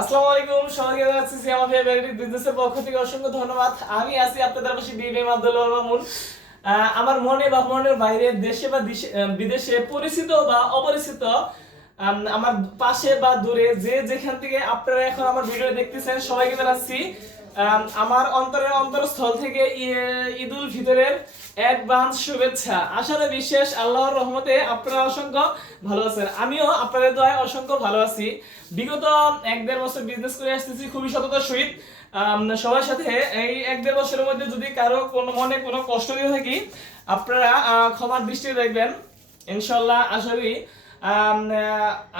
আসসালামু আলাইকুম, সবাইকে জানাচ্ছি সিয়ামা ফেভারিট বিজনেসের পক্ষ থেকে অসংখ্য ধন্যবাদ। আমি আছি আপনাদের পাশে বিবিএম আব্দুল মামুন। আমার মনে বা মনের বাইরে, দেশে বা বিদেশে পরিচিত বা অপরিচিত, আমার পাশে বা দূরে যে যেখান থেকে আপনারা এখন আমার ভিডিও দেখতেছেন সবাইকে জানাচ্ছি আমার অন্তরের অন্তরস্থল থেকে ঈদুল ফিতরের অ্যাডভান্স শুভেচ্ছা। আশার বিশেষ আল্লাহর রহমতে আপনারা অসংখ্য ভালো আছেন, আমিও আপনাদের দয়ায় অসংখ্য ভালো আছি। বিগত 1-1.5 বছর বিজনেস করে আসতেছি খুবই সততার সহিত সবার সাথে। এই 1-1.5 বছরের মধ্যে যদি কারো কোনো মনে কোনো কষ্ট দিয়ে থাকি, আপনারা ক্ষমার দৃষ্টিতে দেখবেন ইনশাল্লাহ, আশা করি।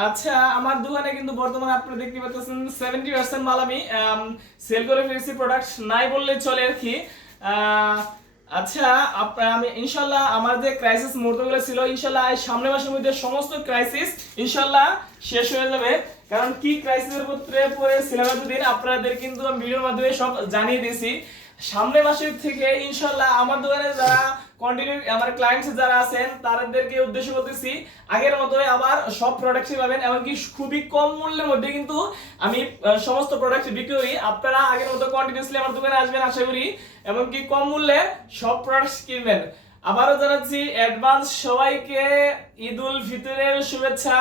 আচ্ছা, আমার দোকানে কিন্তু বর্তমানে আপনারা দেখতে পাচ্ছেন 70% মাল আমি সেল করে ফেলেছি। প্রোডাক্ট নাই বললে চলে আর কি। আচ্ছা, আমি ইনশাল্লাহ আমার যে ক্রাইসিস মুহূর্তগুলো ছিল, ইনশাল্লাহ এই সামনের মাসের মধ্যে সমস্ত ক্রাইসিস ইনশাল্লাহ শেষ হয়ে যাবে। কারণ কি ক্রাইসিসের পরে পরে সিলেবাস দিন আপনাদের কিন্তু আমি ভিডিওর মাধ্যমে সব জানিয়ে দিয়েছি। সামনের মাসের থেকে ইনশাল্লাহ আমার দোকানে যারা কন্টিনিউ আমার ক্লায়েন্টস যারা আছেন তাদেরকে উদ্দেশ্য করতেছি, আগের মতোই আবার সব প্রোডাক্টই পাবেন, এমনকি খুবই কম মূল্যের মধ্যে কিন্তু আমি সমস্ত প্রোডাক্ট বিক্রি করি। আপনারা আগের মতো কন্টিনিউসলি আমার দোকানে আসবেন আশা করি, এমনকি কম মূল্যে সব প্রোডাক্ট কিনবেন। আবারও জানাচ্ছি অ্যাডভান্স সবাইকে ঈদুল ফিতরের শুভেচ্ছা।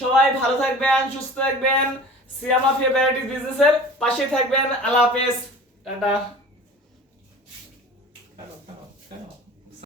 সবাই ভালো থাকবেন, সুস্থ থাকবেন, সিয়ামা ফেভারিট বিজনেসের পাশে থাকবেন। আল্লাহ হাফেজ, টাটা।